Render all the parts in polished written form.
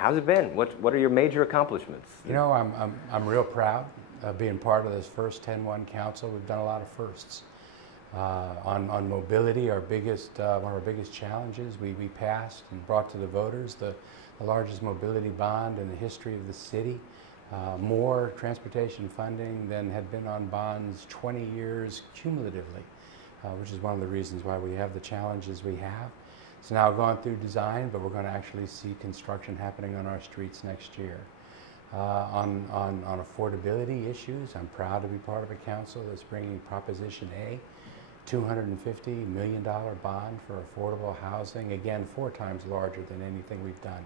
How's it been? What are your major accomplishments? You know, I'm real proud of being part of this first 10-1 council. We've done a lot of firsts. On mobility, one of our biggest challenges, we passed and brought to the voters the largest mobility bond in the history of the city. More transportation funding than had been on bonds 20 years cumulatively, which is one of the reasons why we have the challenges we have. It's now gone through design, but we're going to actually see construction happening on our streets next year. On affordability issues, I'm proud to be part of a council that's bringing Proposition A, $250 million bond for affordable housing, again, 4 times larger than anything we've done.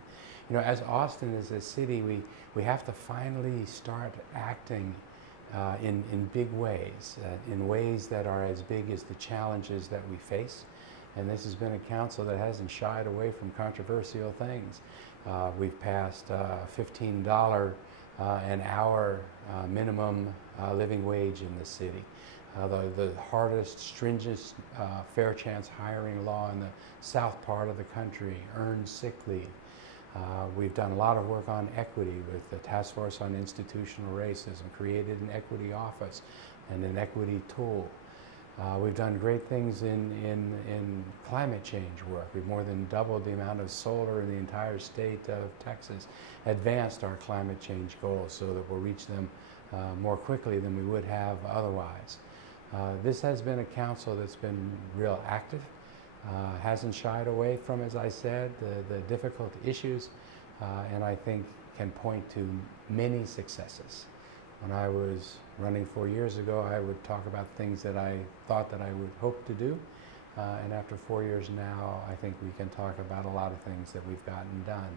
You know, as Austin is a city, we have to finally start acting in big ways, in ways that are as big as the challenges that we face. And this has been a council that hasn't shied away from controversial things. We've passed $15 an hour minimum living wage in the city. The hardest, stringent fair chance hiring law in the south part of the country, earned sick leave. We've done a lot of work on equity with the Task Force on Institutional Racism, created an equity office and an equity tool. We've done great things in climate change work. We've more than doubled the amount of solar in the entire state of Texas, advanced our climate change goals so that we'll reach them more quickly than we would have otherwise. This has been a council that's been real active, hasn't shied away from, as I said, the difficult issues, and I think can point to many successes. When I was running 4 years ago, I would talk about things that I thought that I would hope to do. And after 4 years now, I think we can talk about a lot of things that we've gotten done.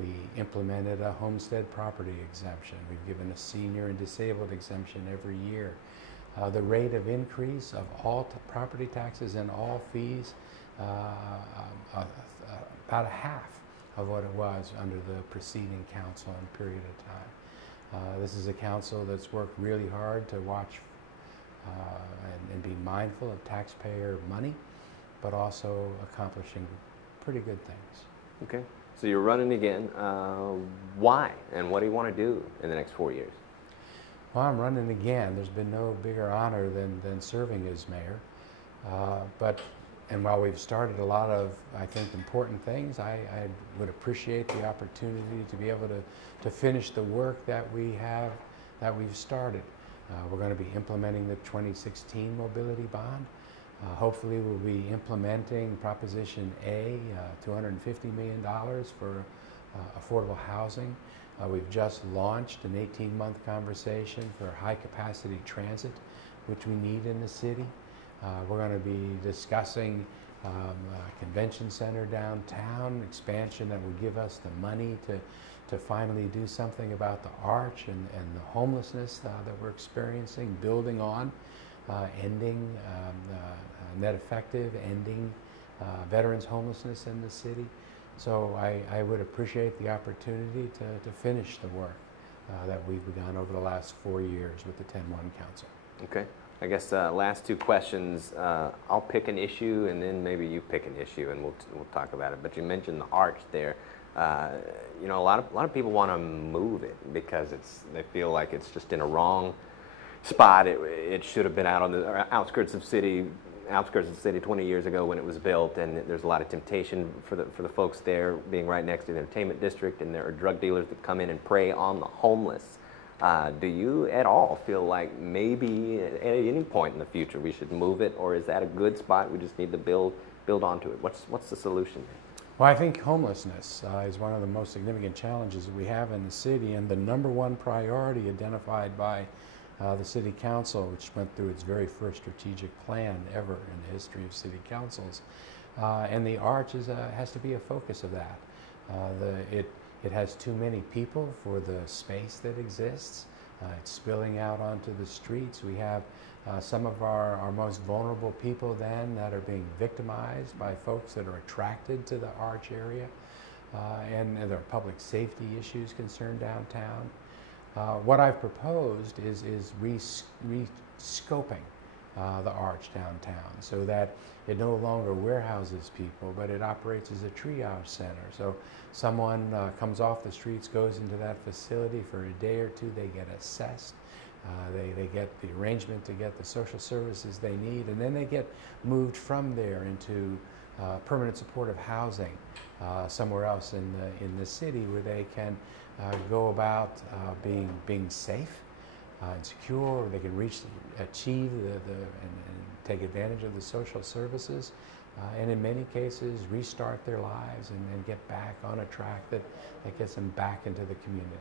We implemented a homestead property exemption. We've given a senior and disabled exemption every year. The rate of increase of all property taxes and all fees, about a half of what it was under the preceding council in a period of time. This is a council that's worked really hard to watch and be mindful of taxpayer money, but also accomplishing pretty good things. Okay, so you're running again. Why, and what do you want to do in the next 4 years? Well, I'm running again. There's been no bigger honor than serving as mayor. And while we've started a lot of, I think, important things, I would appreciate the opportunity to be able to finish the work that we've started. We're going to be implementing the 2016 mobility bond. Hopefully we'll be implementing Proposition A, $250 million for affordable housing. We've just launched an 18-month conversation for high-capacity transit, which we need in the city. We're going to be discussing a convention center downtown, expansion that will give us the money to finally do something about the arch and the homelessness that we're experiencing, building on, ending net effective, ending veterans homelessness in the city. So I would appreciate the opportunity to finish the work that we've begun over the last 4 years with the 10-1 Council. Okay. I guess last 2 questions. I'll pick an issue, and then maybe you pick an issue, and we'll talk about it. But you mentioned the arch there. You know, a lot of people want to move it because they feel like it's just in a wrong spot. It should have been out on the outskirts of the city 20 years ago when it was built, and there's a lot of temptation for the folks there, being right next to the entertainment district, and there are drug dealers that come in and prey on the homeless. Do you at all feel like maybe at any point in the future we should move it, or is that a good spot? We just need to build onto it. What's the solution? Well, I think homelessness is one of the most significant challenges that we have in the city, and the #1 priority identified by the City Council, which went through its very first strategic plan ever in the history of city councils. And the arch has to be a focus of that. It has too many people for the space that exists. It's spilling out onto the streets. We have some of our most vulnerable people then that are being victimized by folks that are attracted to the arch area. And there are public safety issues concerned downtown. What I've proposed is re-scoping the Arch downtown, so that it no longer warehouses people, but it operates as a triage center. So someone comes off the streets, goes into that facility for a day or two, they get assessed. They get the arrangement to get the social services they need, and then they get moved from there into permanent supportive housing somewhere else in the city, where they can go about being safe and secure, or they can achieve and take advantage of the social services, and in many cases restart their lives and get back on a track that gets them back into the community.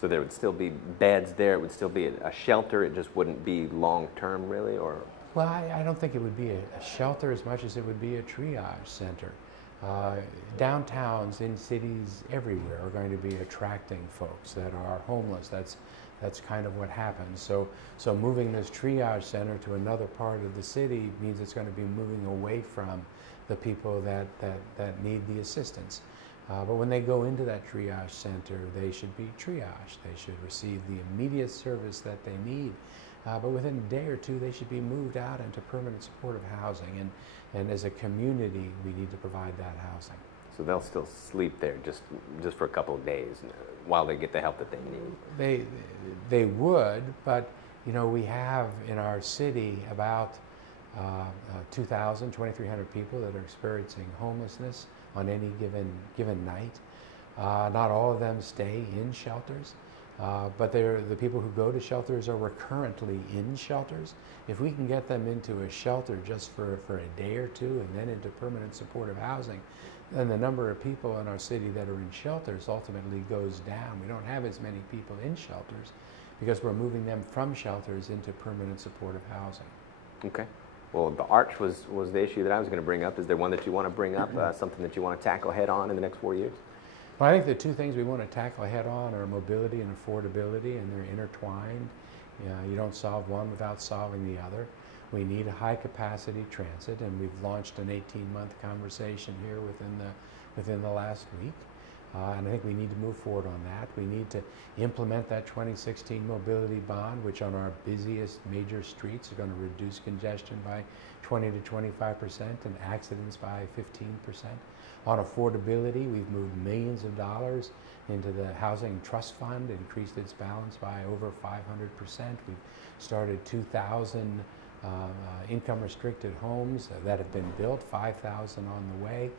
So there would still be beds there, it would still be a shelter, it just wouldn't be long-term really, or? Well, I don't think it would be a shelter as much as it would be a triage center. Downtowns in cities everywhere are going to be attracting folks that are homeless. That's kind of what happens. So moving this triage center to another part of the city means it's going to be moving away from the people that need the assistance. But when they go into that triage center, they should be triaged. They should receive the immediate service that they need. But within a day or two, they should be moved out into permanent supportive housing. And as a community, we need to provide that housing. So they'll still sleep there just for a couple of days while they get the help that they need? They would, but you know, we have in our city about 2,300 people that are experiencing homelessness on any given night. Not all of them stay in shelters, but the people who go to shelters are recurrently in shelters. If we can get them into a shelter just for a day or two and then into permanent supportive housing, then the number of people in our city that are in shelters ultimately goes down. We don't have as many people in shelters because we're moving them from shelters into permanent supportive housing. Okay. Well, the Arch was the issue that I was going to bring up. Is there one that you want to bring up, something that you want to tackle head on in the next 4 years? Well, I think the two things we want to tackle head on are mobility and affordability, and they're intertwined. You don't solve one without solving the other. We need a high-capacity transit, and we've launched an 18-month conversation here within the last week. And I think we need to move forward on that. We need to implement that 2016 mobility bond, which on our busiest major streets is going to reduce congestion by 20 to 25% and accidents by 15%. On affordability, we've moved millions of dollars into the Housing Trust Fund, increased its balance by over 500%. We've started 2,000 income-restricted homes that have been built, 5,000 on the way.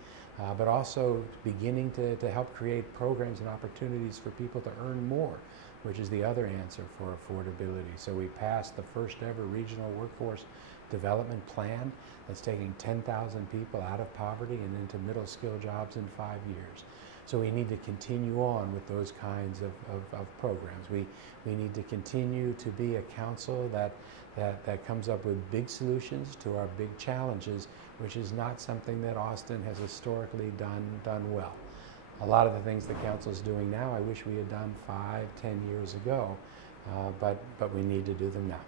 But also beginning to help create programs and opportunities for people to earn more, which is the other answer for affordability. So we passed the first ever regional workforce development plan that's taking 10,000 people out of poverty and into middle skill jobs in 5 years. So we need to continue on with those kinds of programs. We need to continue to be a council that comes up with big solutions to our big challenges, which is not something that Austin has historically done well. A lot of the things the council is doing now, I wish we had done 5, 10 years ago, but we need to do them now.